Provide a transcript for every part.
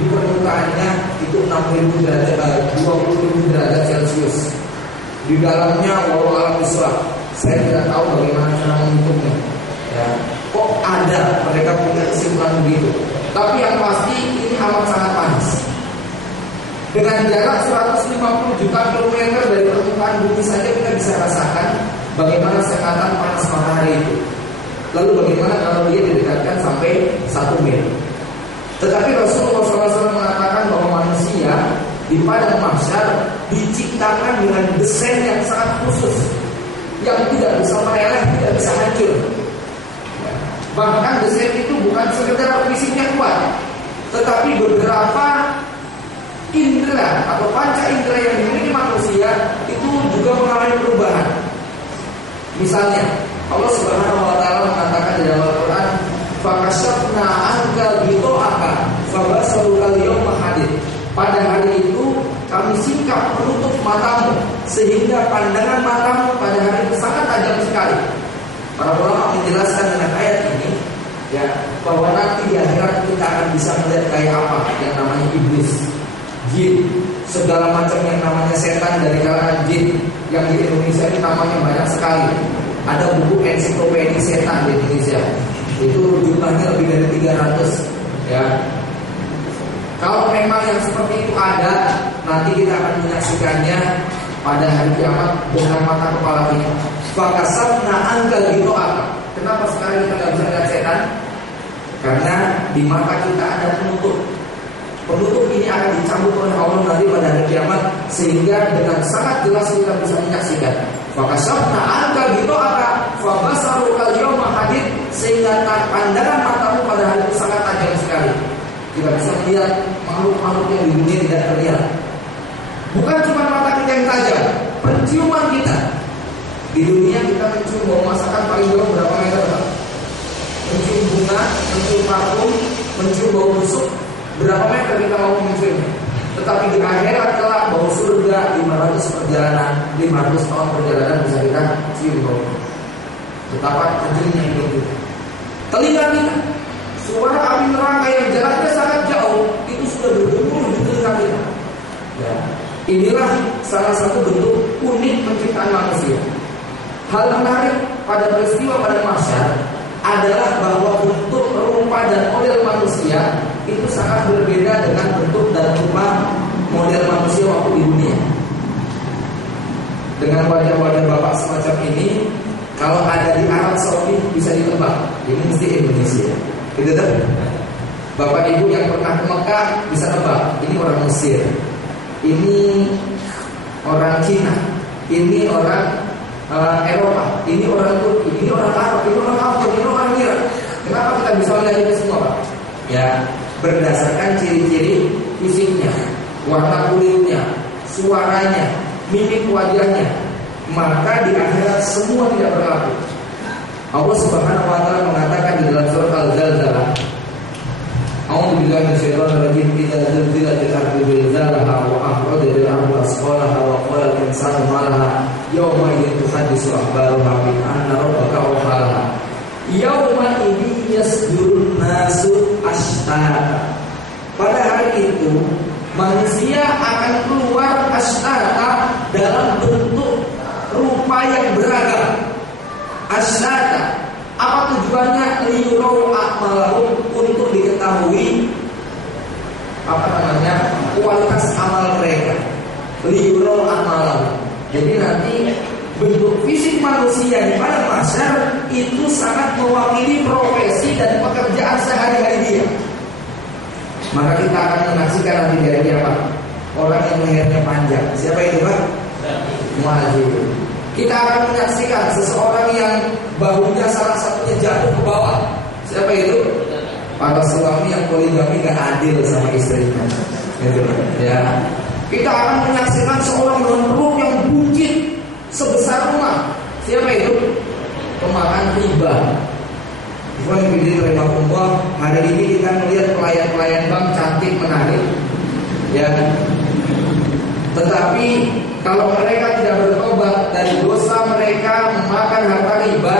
di permukaannya itu 6.000 derajat, 20.000 derajat Celcius. Di dalamnya walau alam islam, saya tidak tahu bagaimana cara menghitungnya. Ya, kok ada mereka punya kesimpulan begitu? Tapi yang pasti ini amat sangat panas. Dengan jarak 150 juta kilometer dari permukaan bumi saja kita bisa rasakan bagaimana sengatan panas matahari itu. Lalu bagaimana kalau dia didekatkan sampai 1 mil? Tetapi Rasulullah SAW mengatakan bahwa manusia di padang mahsyar diciptakan dengan desain yang sangat khusus, yang tidak bisa meleleh, tidak bisa hancur. Bahkan desain itu bukan sekedar fisiknya kuat, tetapi beberapa indera atau panca indera yang dimiliki manusia itu juga mengalami perubahan. Misalnya Allah Subhanahu wa taala mengatakan di dalam Al-Qur'an, "Fakashafna 'anka ghita'aka fabasaruka al-yawma hadid." Pada hari itu kami singkap menutup matamu sehingga pandangan matamu pada hari itu sangat tajam sekali. Para ulama menjelaskan dengan ayat ini ya, bahwa nanti di akhirat kita akan bisa melihat kayak apa yang namanya iblis, jin, segala macam yang namanya setan dari kalangan jin. Yang di Indonesia ini namanya banyak sekali. Ada buku ensiklopedia setan di Indonesia. Itu jumlahnya lebih dari 300 ya. Kalau memang yang seperti itu ada, nanti kita akan menyaksikannya pada hari kiamat dengan mata kepala kita. Fakasabna angka gitu apa? Kenapa sekarang kita nggak bisa lihat setan? Karena di mata kita ada penutup. Penutup ini akan dicabut oleh Allah nanti pada hari kiamat, sehingga dengan sangat jelas kita bisa menyaksikan. Fakasabna angka gitu apa? Fabasarukal yawma hadid, sehingga pandangan matamu pada hari itu sangat tajam sekali. Kita bisa melihat makhluk-makhluk yang di dunia tidak terlihat. Bukan cuma mata kita yang tajam, penciuman kita. Di dunia kita mencium bau masakan paling jauh berapa meter? Mencium bunga, mencium parfum, mencium bau busuk, berapa meter kita mau menciumnya? Tetapi di akhirat kelak bau surga 500 perjalanan, 500 tahun perjalanan bisa kita cium bau. Betapa tajamnya hidup kita. Telinga kita, suara api neraka yang jaraknya sangat jauh itu sudah bergemuruh di telinga kita. Ya. Inilah salah satu bentuk unik penciptaan manusia. Hal menarik pada peristiwa pada mahsyar adalah bahwa bentuk rupa dan model manusia itu sangat berbeda dengan bentuk dan rupa model manusia waktu di dunia. Dengan wajah-wajah bapak semacam ini, kalau ada di Arab Saudi bisa ditebak, ini mesti Indonesia. Gitu kan? Bapak ibu yang pernah ke Mekah bisa tebak, ini orang Mesir, ini orang Cina, ini orang Eropa, ini orang Turki, ini orang Arab, ini orang Afgan, ini orang Irak. Kenapa kita bisa melihat ini semua, Pak? Ya, berdasarkan ciri-ciri fisiknya, warna kulitnya, suaranya, mimik wajahnya. Maka di akhirat semua tidak berlaku. Allah Subhanahu wa taala mengatakan di dalam surat Al-Zalzalah, A'udzu billahi minasyaitonir rajim, idza zulzilatil ardu zilzalaha wa akhrajatil ardu asqalaha wa qala al-insanu ma laha yawma idzin tuhaddisu akhbaraha bi anna rabbaka awhalaha yawma idzin yasdurun nasu ashtata. Pada hari itu manusia akan keluar ashtata dalam bentuk rupa yang beragam. Ashtata, apa tujuannya? Liyurau a'malahum, untuk diketahui apa namanya kualitas amal mereka. Liyurau a'malahum. Jadi nanti bentuk fisik manusia di padang mahsyar itu sangat mewakili profesi dan pekerjaan sehari-hari dia. Maka kita akan menyaksikan nanti dari apa? Orang yang lehernya panjang. Siapa itu, Pak? Muadzin. Kita akan menyaksikan seseorang yang bahunya salah satunya jatuh ke bawah. Siapa itu? Para suami yang poligami gak adil sama istrinya. Gitu, ya. Kita akan menyaksikan seorang dengan perut yang buncit sebesar rumah. Siapa itu? Pemakan riba. Hari ini kita melihat pelayan-pelayan bank cantik menarik, ya. Tetapi kalau mereka tidak bertobat dari dosa mereka memakan harta riba,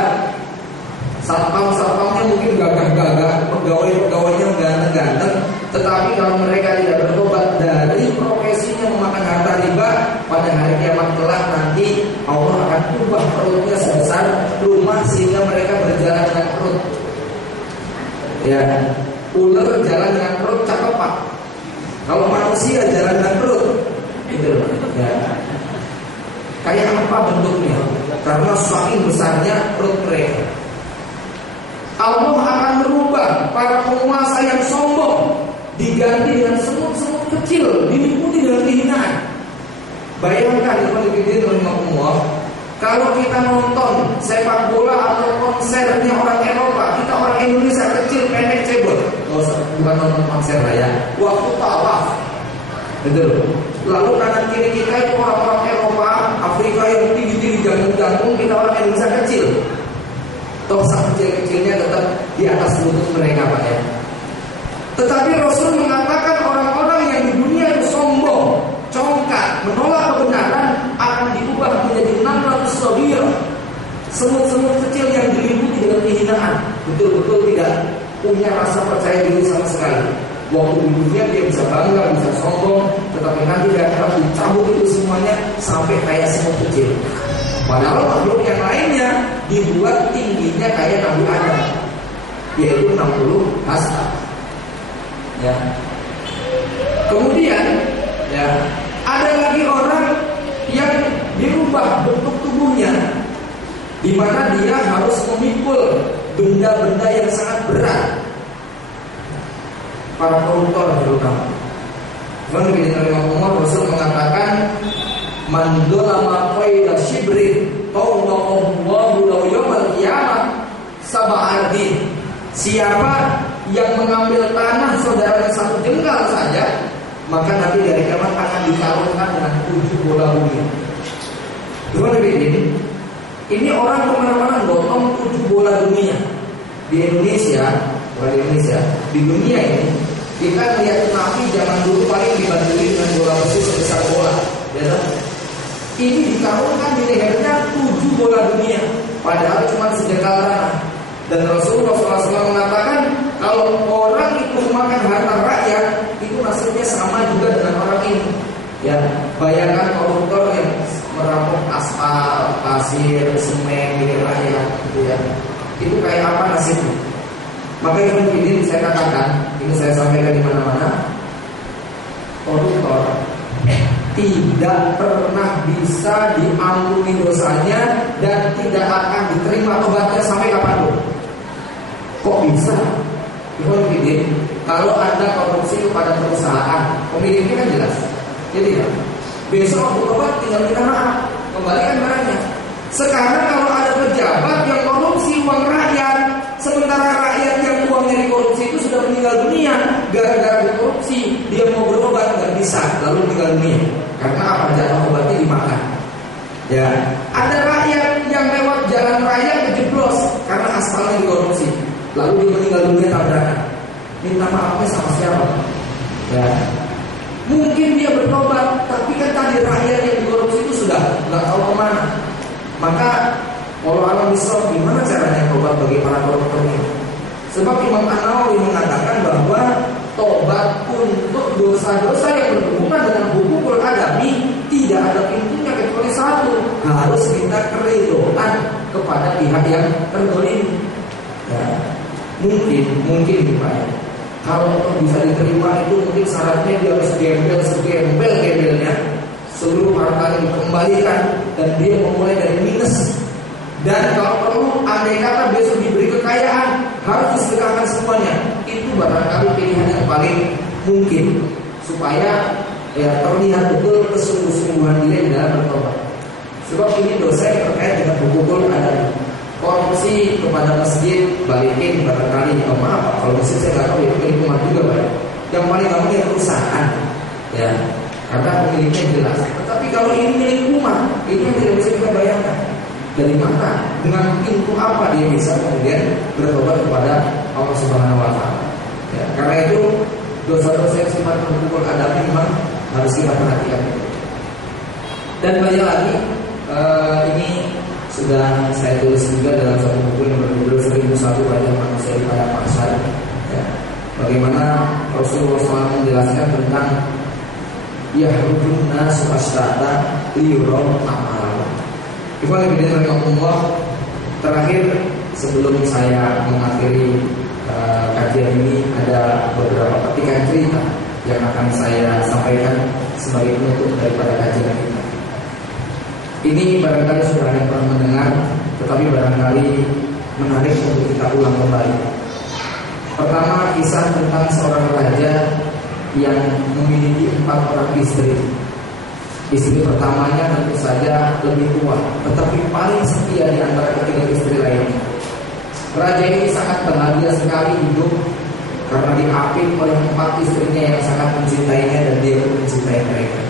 satpam-satpamnya mungkin gagah-gagah, pegawai-pegawainya ganteng-ganteng, tetapi Tetapi kalau mereka tidak bertobat dari profesinya memakan harta riba, pada hari kiamat kelak nanti Allah akan ubah perutnya sebesar rumah sehingga mereka berjalan dengan perut. Ya, ular jalan dengan perut cakep Pak. Kalau manusia jalan dengan perut, itu ya. Kayak apa bentuknya? Karena saking besarnya perut mereka. Allah akan merubah para penguasa yang sombong diganti dengan semut-semut kecil, diliputi dengan kehinaan. Bayangkan kalau kita nonton sepak bola atau konsernya orang Eropa, kita orang Indonesia kecil, pendek, cebol. Bukan nonton konser lah ya. Waktu tawaf, betul. Lalu kanan kiri kita itu orang-orang Eropa, Afrika yang tinggi-tinggi, jantung-jantung, kita orang Indonesia kecil. Toh kecil-kecilnya tetap di atas lutut mereka Pak ya. Tetapi Rasul mengatakan orang-orang yang di dunia itu sombong, congkak, menolak kebenaran akan diubah menjadi 600 sabir, semut-semut kecil yang diliputi dengan kehinaan, betul-betul tidak punya rasa percaya diri sama sekali. Waktu di dunia dia bisa bangga, bisa sombong, tetapi nanti dia akan dicabut itu semuanya sampai kayak semut kecil. Padahal makhluk yang lainnya dibuat tingginya kayak Nabi Adam, yaitu 60 hasta. Ya. Kemudian ya, ada lagi orang yang dirubah bentuk tubuhnya, di mana dia harus memikul benda-benda yang sangat berat. Para koruptor terutama. Nabi Rasul mengatakan, man dolama qaida shibrin tawallahu lahu yawmal qiyamah sab'ardin. Siapa yang mengambil tanah saudaranya satu jengkal saja, maka nanti dari kiamat akan dikarunkan dengan 7 bola bumi. Ini orang kemana-mana gotong 7 bola dunia. Di Indonesia, bukan di Indonesia, di dunia ini kita lihat nabi zaman dulu paling dibandingin dengan bola besi sebesar bola, ya. Ini dikarunkan di lehernya 7 bola dunia, padahal cuma sejengkal tanah. Dan Rasulullah SAW mengatakan kalau orang itu memakan harta rakyat, itu nasibnya sama juga dengan orang ini. Ya, bayangkan koruptor yang merampok aspal, pasir, semen milik rakyat, gitu ya. Itu kayak apa nasibnya? Maka ini saya katakan, ini saya sampaikan di mana-mana, koruptor tidak pernah bisa diampuni dosanya dan tidak akan diterima tobatnya sampai kapanpun. Kok bisa? Kalau Anda korupsi kepada perusahaan, pemiliknya kan jelas. Jadi ya, besok tobat tinggal kita maaf, kembalikan barangnya. Sekarang kalau ada pejabat yang korupsi uang rakyat, sementara rakyat yang uangnya dikorupsi itu sudah meninggal dunia gara-gara dikorupsi, dia mau berobat nggak bisa, lalu meninggal dunia. Karena apa? Jatah obatnya dimakan. Ya, ada rakyat yang lewat jalan raya kejeblos karena aspalnya dikorupsi, lalu dia meninggal dunia tabrakan. Minta maafnya sama siapa? Ya, mungkin dia bertobat, tapi kan tadi rakyat yang dikorupsi itu sudah nggak tahu kemana. Maka kalau alam Islam gimana caranya tobat bagi para koruptor ini? Sebab Imam An-Nawawi mengatakan bahwa tobat untuk dosa-dosa yang berhubungan dengan hukukul adami tidak ada pintunya kecuali satu, harus minta keridhaan kepada pihak yang terzalim. Ya, mungkin Pak. Kalau bisa diterima itu mungkin syaratnya dia harus gembel-gembelnya, seluruh hartanya dikembalikan dan dia memulai dari minus. Dan kalau perlu, andai kata besok diberi kekayaan, harus disedekahkan semuanya. Itu barangkali pilihan yang paling mungkin supaya ya terlihat betul kesungguh-sungguhan dia dalam bertobat. Sebab ini dosa yang terkait dengan hukukul adami. Korupsi kepada masjid, balikin barangkali. Oh maaf, kalau masjid saya nggak tahu itu milik umat juga Pak. Yang paling gampang ya perusahaan, ya, karena pemiliknya jelas. Tetapi kalau ini milik umat, ini yang tidak bisa kita bayangkan. Dari mana, dengan pintu apa dia bisa kemudian bertobat kepada Allah Subhanahu Wa Taala. Ya, karena itu dosa-dosa yang sifatnya hukukul adami memang harus kita perhatikan. Dan banyak lagi, ini sudah saya tulis juga dalam satu buku yang berjudul 1001 Wajah Manusia di Padang Mahsyar. Ya. bagaimana Rasulullah SAW menjelaskan tentang yahrujun nasu asyrata liyuraw a'malahum. Ikhwan fillah rahimakumullah, terakhir sebelum saya mengakhiri kajian ini ada beberapa petikan cerita yang akan saya sampaikan sebagai penutup daripada kajian kita. Ini barangkali sudah ada yang pernah mendengar, tetapi barangkali menarik untuk kita ulang kembali. Pertama, kisah tentang seorang raja yang memiliki 4 orang istri. Istri pertamanya tentu saja lebih tua, tetapi paling setia di antara ketiga istri lainnya. Raja ini sangat bahagia sekali hidup karena diapit oleh 4 istrinya yang sangat mencintainya dan dia pun mencintai mereka.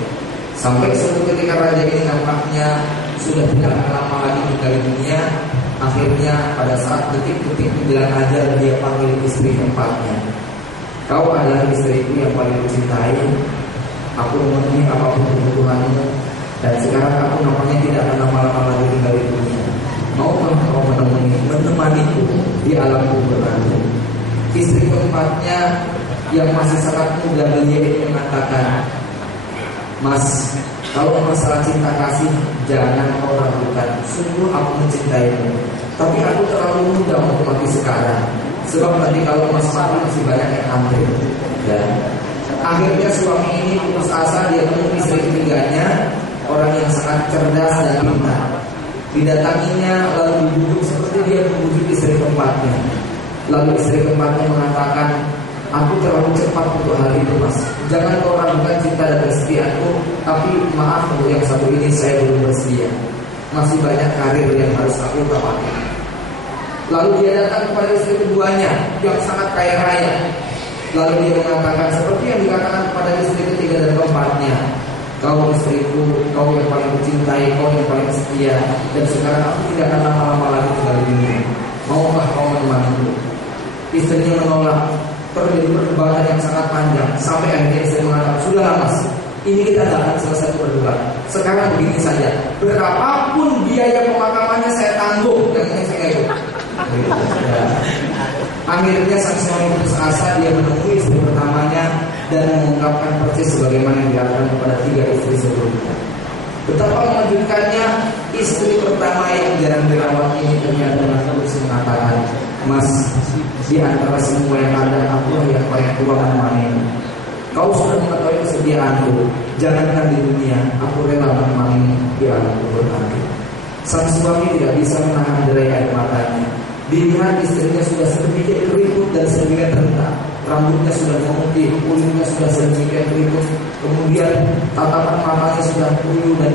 Sampai suatu ketika raja ini nampaknya sudah tidak lama lagi tinggal di dunia. Akhirnya pada saat detik-detik menjelang ajal dia panggil istri keempatnya. Kau adalah istriku yang paling mencintai. Aku memenuhi apapun kebutuhanmu, dan sekarang aku nampaknya tidak akan lama-lama lagi tinggal di dunia. Maukah kau menemaniku di alam kubur nanti? Istri keempatnya yang masih sangat muda belia ini mengatakan, Mas, kalau masalah cinta kasih jangan kau ragukan. Sungguh aku mencintaimu, tapi aku terlalu muda untuk mati sekarang. Sebab nanti kalau Mas mati masih banyak yang antri. Dan akhirnya suami ini putus asa, dia temui istri ketiganya, orang yang sangat cerdas dan pintar. Didatanginya lalu dibujuk seperti dia membujuk istri keempatnya. Lalu istri keempatnya mengatakan, aku terlalu cepat untuk hal itu, Mas. Jangan kau ragukan cinta dan kesetiaanku, tapi maaf untuk yang satu ini saya belum bersedia. Masih banyak karir yang harus aku tawari. Lalu dia datang kepada istri keduanya yang sangat kaya raya. Lalu dia mengatakan seperti yang dikatakan kepada istri ketiga dan keempatnya, kau istriku, kau yang paling mencintai, kau yang paling setia, dan sekarang aku tidak akan lama-lama lagi tinggal di dunia. Maukah kau menemaniku? Istrinya menolak. Terjadi perdebatan yang sangat panjang sampai akhirnya istri mengatakan, sudahlah Mas, ini kita tidak akan selesai berdebat. Sekarang begini saja, berapapun biaya pemakamannya saya tanggung, yang ini saya ikut. Akhirnya sang suami putus asa, dia menemui istri pertamanya dan mengungkapkan persis sebagaimana yang dilakukan kepada 3 istri sebelumnya. Betapa mengejutkannya, istri pertama yang jarang dirawat ini ternyata dengan tulus mengatakan, Mas, di antara semua yang ada, aku yang paling tua menemani. Kau sudah mengetahui kesediaanku, jangankan di dunia, aku rela menemani di alam kubur nanti. Sang suami tidak bisa menahan derai air matanya. Dilihat istrinya sudah sedemikian keriput dan sedemikian rentak, rambutnya sudah memutih, kulitnya sudah sedemikian keriput, kemudian tatapan matanya sudah puyuh dan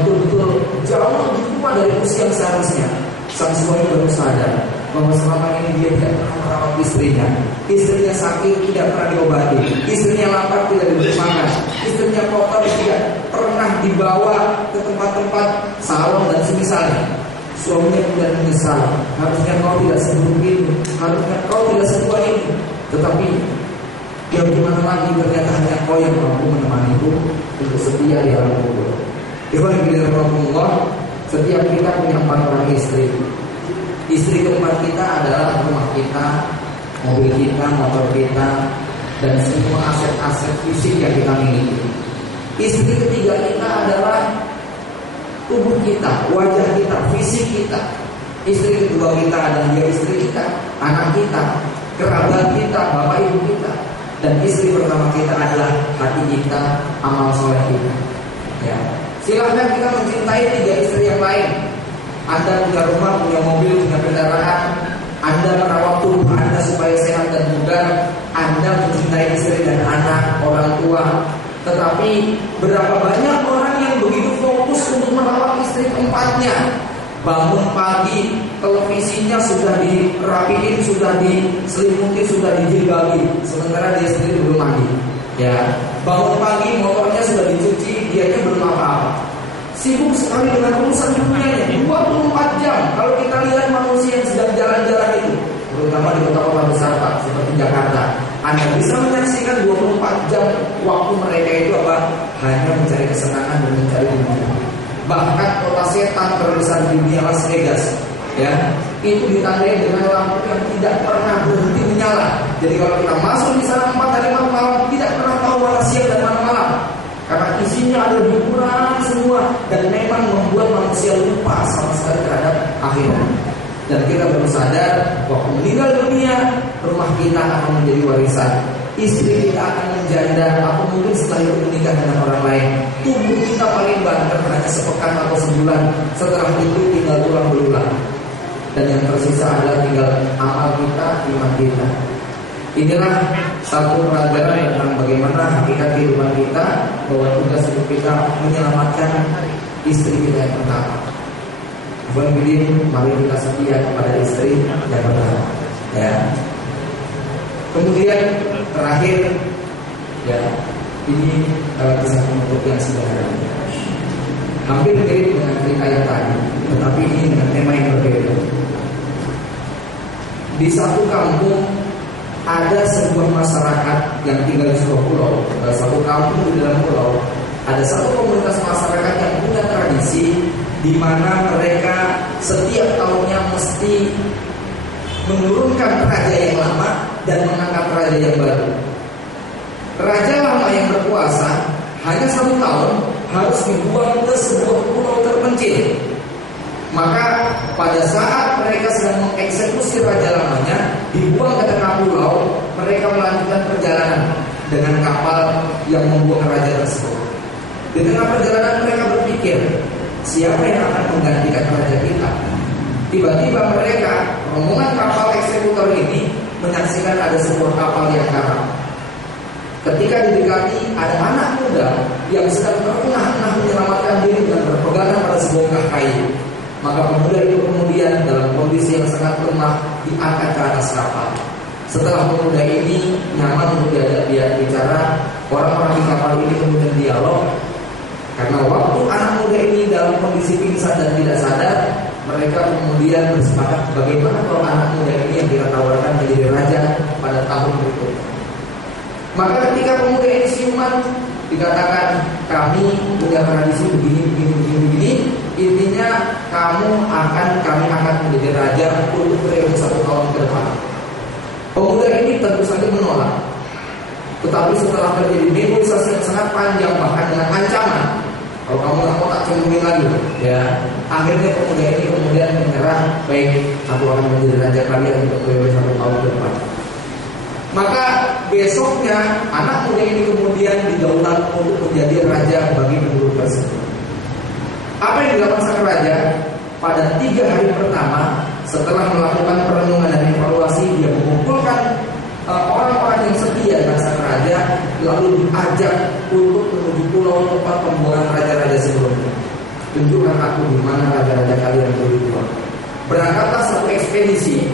betul-betul jauh lebih tua dari usia yang seharusnya. Sang suami baru sadar bahwa selama ini dia tidak pernah merawat istrinya. Istrinya sakit, tidak pernah diobati. Istrinya lapar, tidak diberi makan. Istrinya kotor, tidak pernah dibawa ke tempat-tempat salon dan semisalnya. Suaminya kemudian menyesal. Harusnya kau tidak seburuk ini, harusnya kau tidak setua ini. Tetapi ya gimana lagi, ternyata hanya kau yang mampu menemaniku untuk setia di alam kubur. Ikhwan fillah rahimakumullah, setiap kita punya 4 orang istri. Istri keempat kita adalah rumah kita, mobil kita, motor kita, dan semua aset-aset fisik yang kita miliki. Istri ketiga kita adalah tubuh kita, wajah kita, fisik kita. Istri kedua kita adalah dia istri kita, anak kita, kerabat kita, bapak ibu kita. Dan istri pertama kita adalah hati kita, amal soleh kita. Ya. Silahkan kita mencintai 3 istri yang lain. Anda punya rumah, punya mobil, punya kendaraan. Anda merawat tubuh Anda supaya sehat dan bugar. Anda mencintai istri dan anak, orang tua. Tetapi berapa banyak orang yang begitu fokus untuk merawat istri keempatnya. Bangun pagi, televisinya sudah dirapiin, sudah diselimuti, sudah dijilbabi, sementara dia sendiri belum mandi. Ya, bangun pagi motornya sudah dicuci, dianya belum apa-apa. Sibuk sekali dengan urusan dunianya 24 jam. Kalau kita lihat manusia yang sedang jalan-jalan itu, terutama di kota-kota besar Pak, seperti Jakarta, Anda bisa menyaksikan 24 jam waktu mereka itu apa? Hanya mencari kesenangan dan mencari dunia. Bahkan kota setan terbesar di dunia, Las Vegas, ya, itu ditandai dengan lampu yang tidak pernah berhenti menyala. Jadi kalau kita masuk di sana 4 hari 4 malam, tidak pernah tahu mana siang dan mana malam. Karena isinya ada hiburan semua dan memang membuat manusia lupa sama sekali terhadap akhirat. Dan kita baru sadar waktu meninggal dunia, rumah kita akan menjadi warisan, istri kita akan menjanda atau mungkin setelah itu menikah dengan orang lain. Tubuh kita paling banter hanya sepekan atau sebulan, setelah itu tinggal tulang belulang. Dan yang tersisa adalah tinggal amal kita, iman kita. Inilah satu pelajaran tentang bagaimana hakikat kehidupan kita, bahwa tugas hidup kita menyelamatkan istri kita yang pertama. Mari kita setia kepada istri yang pertama. Ya. Kemudian terakhir, ya, ini kisah penutup yang sebenarnya hampir mirip dengan cerita yang tadi, tetapi ini dengan tema yang berbeda. Di satu kampung ada sebuah masyarakat yang tinggal di sebuah pulau, satu kampung di dalam pulau. Ada satu komunitas masyarakat yang punya tradisi di mana mereka setiap tahunnya mesti menurunkan raja yang lama dan mengangkat raja yang baru. Raja lama yang berkuasa hanya 1 tahun harus dibuang ke sebuah pulau terpencil. Maka pada saat mereka sedang mengeksekusi raja lamanya, dibuang ke tengah pulau, mereka melanjutkan perjalanan dengan kapal yang membuang raja tersebut. Di tengah perjalanan mereka berpikir, siapa yang akan menggantikan raja kita? Tiba-tiba mereka, rombongan kapal eksekutor ini, menyaksikan ada sebuah kapal yang karam. Ketika didekati, ada anak muda yang sedang terengah-engah menyelamatkan diri dan berpegangan pada sebongkah kayu. Maka pemuda itu kemudian dalam kondisi yang sangat lemah diangkat ke atas kapal. Setelah pemuda ini nyaman untuk diajak bicara, orang-orang di kapal ini kemudian dialog. Karena waktu anak muda ini dalam kondisi pingsan dan tidak sadar, mereka kemudian bersepakat bagaimana kalau anak muda ini yang kita tawarkan menjadi raja pada tahun berikutnya. Maka ketika pemuda ini siuman, dikatakan kami punya tradisi begini. Intinya kami akan menjadi raja untuk periode 1 tahun ke depan. Pemuda ini tentu saja menolak. Tetapi setelah terjadi negosiasi yang sangat panjang, bahkan dengan ancaman, kalau kamu nggak mau tak cemburuin lagi, ya. Akhirnya pemuda ini kemudian menyerah, baik, aku akan menjadi raja kalian untuk periode 1 tahun ke depan. Maka besoknya anak muda ini kemudian didaulat untuk menjadi raja bagi penduduk tersebut. Apa yang dilakukan sang raja? Pada 3 hari pertama setelah melakukan perenungan dan evaluasi, dia mengumpulkan orang-orang yang setia dengan sang raja, lalu diajak untuk menuju pulau tempat pembuangan raja-raja sebelumnya. Tunjukkan aku di mana raja-raja kalian berdiam. Berangkatlah satu ekspedisi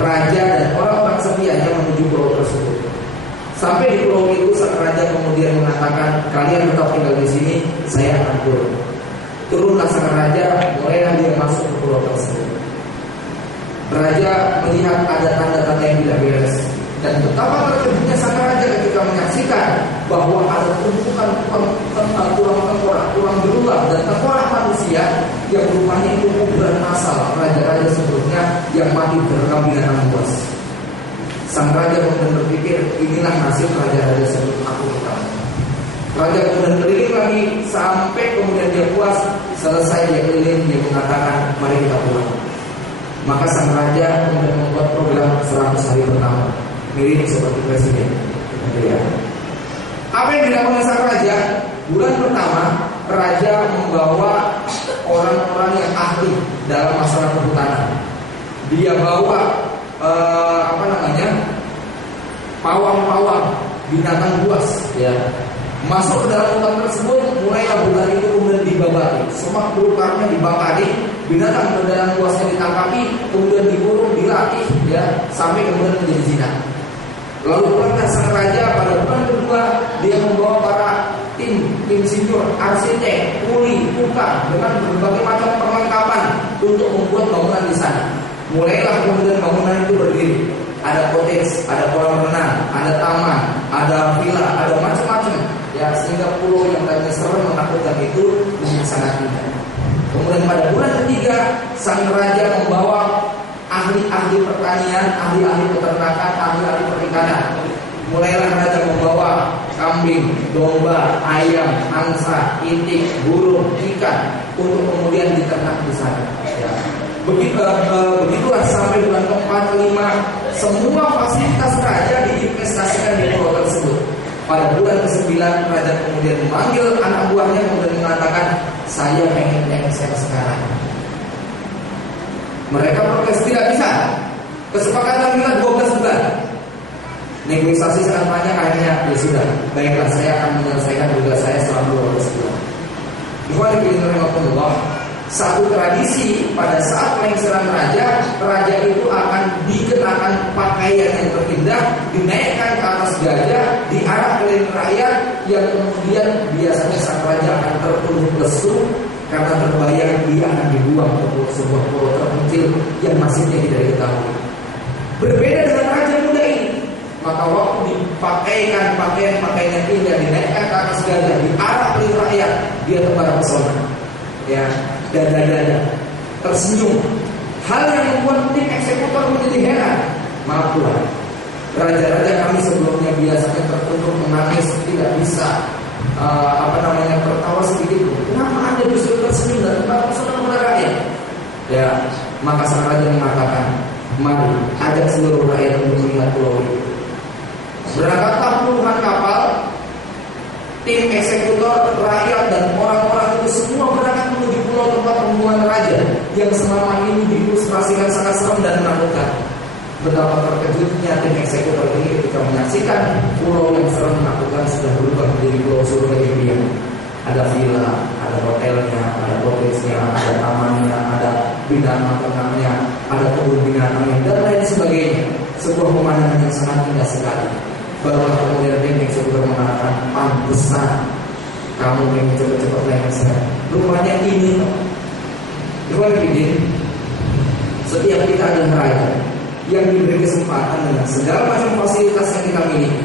raja dan orang-orang setianya menuju pulau tersebut. Sampai di pulau itu sang raja kemudian mengatakan, kalian tetap tinggal di sini, saya akan turun. Turunlah sang raja, mulailah dia masuk ke pulau tersebut. Raja melihat ada tanda-tanda yang tidak beres, dan betapa terkejutnya sang raja ketika menyaksikan bahwa ada tumpukan tulang tengkorak, tulang belulang dan tengkorak manusia yang rupanya itu kuburan massal raja-raja sebelumnya yang mati terkam binatang buas. Sang raja kemudian berpikir, inilah nasib raja-raja sebelum aku datang. Raja kemudian keliling lagi sampai kemudian dia puas. Selesai dia keliling, dia mengatakan, mari kita pulang. Maka sang raja kemudian membuat program 100 hari pertama, mirip seperti presiden. Apa yang dilakukan sang raja? Bulan pertama, raja membawa orang-orang yang ahli dalam masalah kehutanan. Dia bawa pawang-pawang, binatang buas, ya. Masuk ke dalam hutan tersebut, mulailah bulan itu kemudian dibabari, semak belukarnya dibakari, binatang berdarah buasnya ditangkapi, kemudian diburung, dilatih, ya, sampai kemudian menjadi jinak. Lalu pulanglah sang raja pada bulan kedua, dia membawa para tim insinyur, arsitek, kuli, tukang dengan berbagai macam perlengkapan untuk membuat bangunan di sana. Mulailah kemudian bangunan itu berdiri. Ada cottage, ada kolam renang, ada taman, ada villa, ada macam-macam. Ya, sehingga pulau yang tadinya serem menakutkan itu menjadi sangat indah. Kemudian pada bulan ketiga, sang raja membawa ahli-ahli pertanian, ahli-ahli peternakan, ahli-ahli perikanan. Mulailah raja membawa kambing, domba, ayam, angsa, itik, burung, ikan untuk kemudian diternak di sana. Ya. Begitulah sampai bulan keempat, kelima, semua fasilitas raja diinvestasikan di pulau tersebut. Pada bulan ke-9 raja kemudian memanggil anak buahnya kemudian mengatakan, saya pengen lengser sekarang. Mereka protes, tidak bisa. Kesepakatan kita 12 bulan. Negosiasi sangat panjang, akhirnya ya sudah, baiklah saya akan menyelesaikan tugas saya selama 12 bulan. Satu tradisi pada saat lengseran raja itu akan dikenakan pakaian yang terindah, dinaikkan ke atas gajah, diarak keliling rakyat, yang kemudian biasanya sang raja akan tertunduk lesu karena terbayang dia akan dibuang ke sebuah pulau terpencil yang nasibnya tidak diketahui. Berbeda dengan raja muda ini, maka waktu dipakaikan pakaian yang indah, dinaikkan ke atas gajah, diarak keliling rakyat, dia terbara pesona, ya, dada-dada, tersenyum. Hal yang membuat tim eksekutor menjadi heran. Maaflah, raja-raja kami sebelumnya biasanya tertutup menangis, tidak bisa tertawa sedikit. Kenapa Anda justru tersenyum dan terbara pesona kepada rakyat? Ya, maka sang raja mengatakan, mari ajak seluruh rakyat untuk melihat pulau itu. Berangkatlah puluhan kapal, tim eksekutor, rakyat dan orang-orang itu semua berangkat menuju pulau tempat pembuangan raja yang selama ini diilustrasikan sangat serem dan menakutkan. Betapa terkejutnya tim eksekutor ini ketika menyaksikan pulau yang serem menakutkan sudah berubah menjadi pulau surga impian. Ada villa, ada hotelnya, ada cottage-nya, ada tamannya, ada binatang ternaknya, ada kebun binatangnya dan lain sebagainya. Sebuah pemandangan yang sangat indah sekali. Barulah kemudian tim eksekutor mengatakan, pantesan kamu ingin cepat-cepat lengser. Rupanya ini setiap kita adalah raja yang diberi kesempatan dengan segala macam fasilitas yang kita miliki.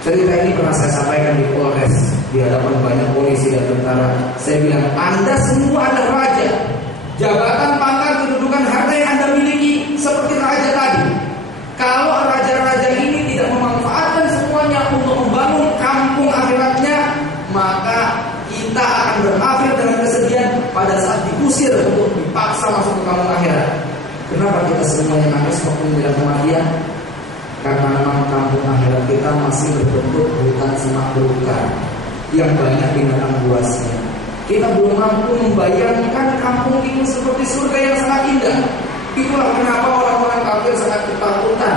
Cerita ini pernah saya sampaikan di Polres di hadapan banyak polisi dan tentara. Saya bilang, Anda semua adalah raja. Jabatan, pangkat, kedudukan, harta yang Anda miliki seperti raja tadi. Kalau raja-raja ini tidak memanfaatkan semuanya untuk membangun kampung akhiratnya, maka kita akan berakhir dengan kesedihan pada saat diusir untuk dipaksa masuk ke kampung akhirat. Kenapa kita semuanya nangis waktu menjelang kematian? Karena memang kampung akhirat kita masih berbentuk hutan semak belukar yang banyak binatang buasnya. Kita belum mampu membayangkan kampung itu seperti surga yang sangat indah. Itulah kenapa orang-orang kafir sangat ketakutan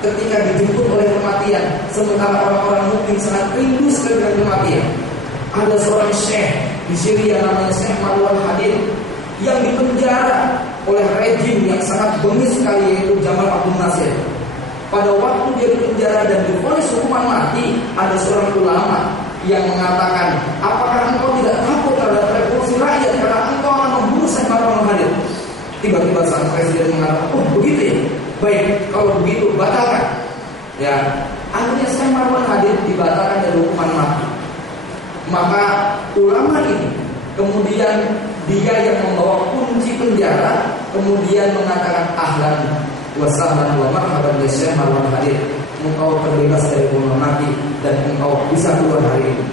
ketika dijemput oleh kematian, sementara orang-orang mukmin sangat rindu sekali dengan kematian. Ada seorang syekh di Syria namanya Syekh Marwan Hadid yang dipenjara oleh rejim yang sangat bengis sekali, yaitu Jamal Abdul Nasir. Pada waktu dia dipenjara dan divonis hukuman mati, ada seorang ulama yang mengatakan, apakah engkau tidak takut terhadap revolusi rakyat karena engkau akan membunuh Syekh Marwan Hadid? Tiba-tiba sang presiden mengatakan, oh begitu ya, baik, kalau begitu batalkan. Ya, akhirnya Syekh Marwan Hadid dibatalkan dari hukuman mati. Maka ulama ini kemudian dia yang membawa kunci penjara, kemudian mengatakan, ahlan wa sahlan wa marhaban ya Syekh Marwan Hadid, engkau terbebas dari hukuman mati dan engkau bisa keluar hari ini.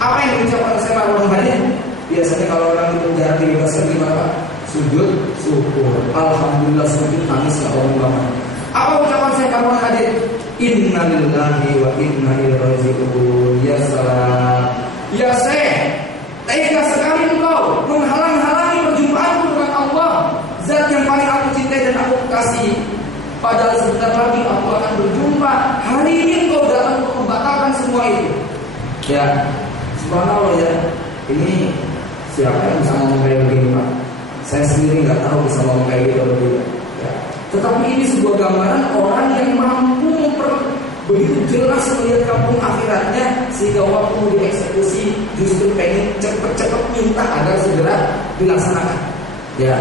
Apa yang diucapkan Syekh Marwan Hadid? Biasanya kalau orang di penjara dibebaskan gimana? Sujud, syukur, alhamdulillah, sujud, nangis, gak orang-orang. Apa ucapan Syekh Marwan Hadid? Inna lillahi wa inna ilaihi raji'un. Ya salam, ya Syekh, tega sekali engkau menghalang-halangi perjumpaanku dengan Allah, zat yang paling aku cintai dan aku kasih. Padahal sebentar lagi aku akan berjumpa. Hari ini engkau datang untuk membatalkan semua itu. Ya, subhanallah ya. Ini siapa yang bisa ngomong kayak begini, Pak? Saya sendiri nggak tahu bisa ngomong kayak gitu atau tidak. Ya. Tetapi ini sebuah gambaran orang yang mampu begitu jelas melihat kampung akhiratnya, sehingga waktu dieksekusi justru pengen cepet-cepet minta agar segera dilaksanakan. Ya,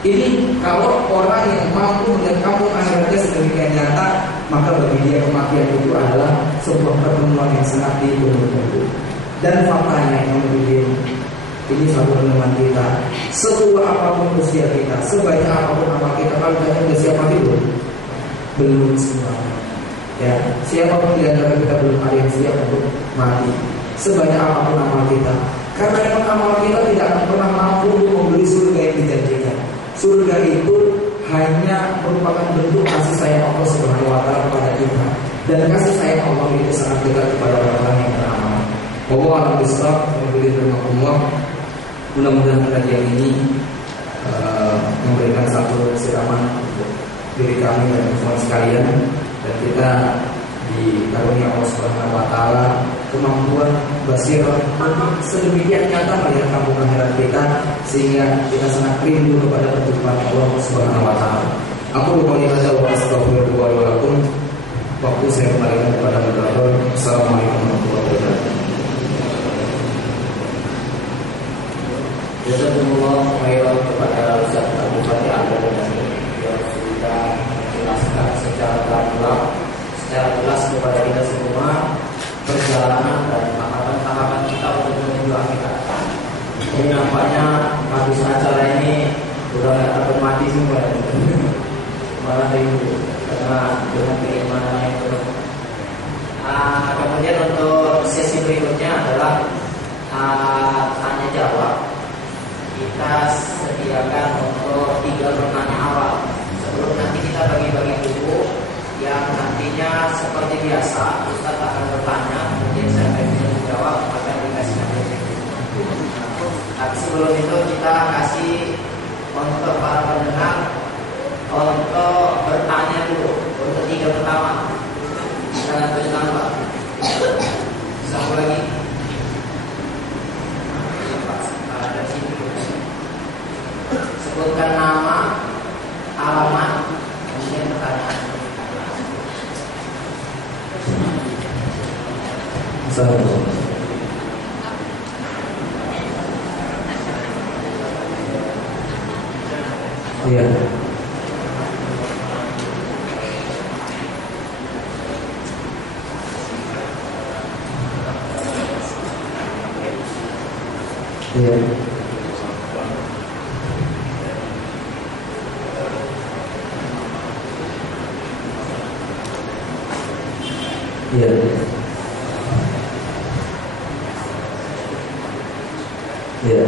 ini kalau orang yang mampu melihat kampung akhiratnya sedemikian nyata, maka bagi dia kematian itu adalah sebuah pertemuan yang sangat ditunggu-tunggu. Dan faktanya yang begini, Ini satu renungan kita. Setua apapun usia kita, sebanyak apapun amal kita, kalau kita sudah siap mati belum semua. Ya, siapapun di antara kita belum ada yang siap untuk mati. Sebanyak apapun amal kita, karena memang amal kita tidak akan pernah mampu untuk membeli surga yang dijanjikan. Surga itu hanya merupakan bentuk kasih sayang Allah Subhanahu wa taala kepada kita. Dan kasih sayang Allah itu sangat dekat kepada orang-orang yang beramal. Bahwa alam besar memberi rahmatullah. Mudah-mudahan kajian ini memberikan satu siraman untuk diri kami dan semua sekalian, dan kita dikarunia Allah Subhanahu wa taala kemampuan basirah sedemikian nyata melihat kampung akhirat kita, sehingga kita sangat rindu kepada perjumpaan Allah Subhanahu wa taala. Aku qouli hadza wa astaghfirullah wa lakum. Waktu saya kembalikan kepada moderator. Assalamualaikum warahmatullahi wabarakatuh. Jazakumullah khairan kepada Ustaz Abu Fatih Al-Badani yang sudah menjelaskan secara jelas kepada kita semua perjalanan dan tahapan-tahapan kita untuk menuju akhirat. Ini nampaknya habis acara ini sudah nggak takut mati semua, malah rindu karena dengan keimanan yang penuh. Kemudian untuk sesi berikutnya adalah tanya jawab. Kita sediakan untuk 3 pertanyaan awal. Sebelum nanti kita bagi-bagi buku yang nantinya seperti biasa Ustaz akan bertanya, kemudian saya akan menjawab, akan dikasih materi. Tapi sebelum itu kita kasih untuk para pendengar untuk bertanya dulu untuk 3 pertama. Jangan bertanya Pak. Satu lagi. Dari sini. Sebutkan nama, alamat, kemudian pertanyaan. Iya. Iya. Iya. Iya.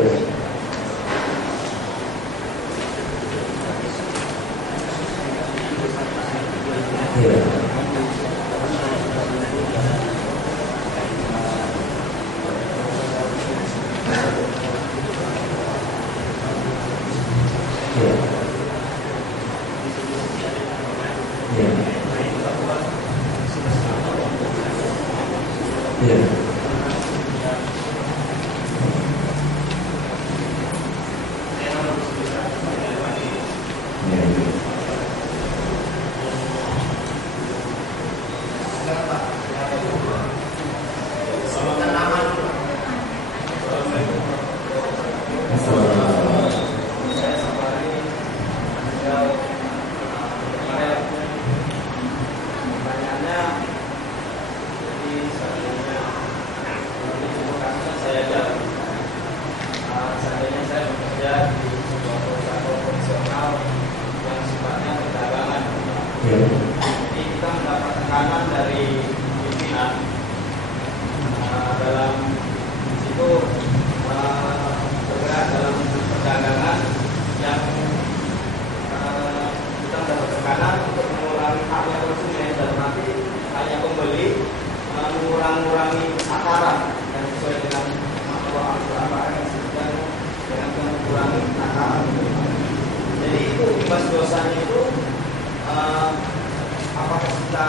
Iya. Dosanya itu apakah kita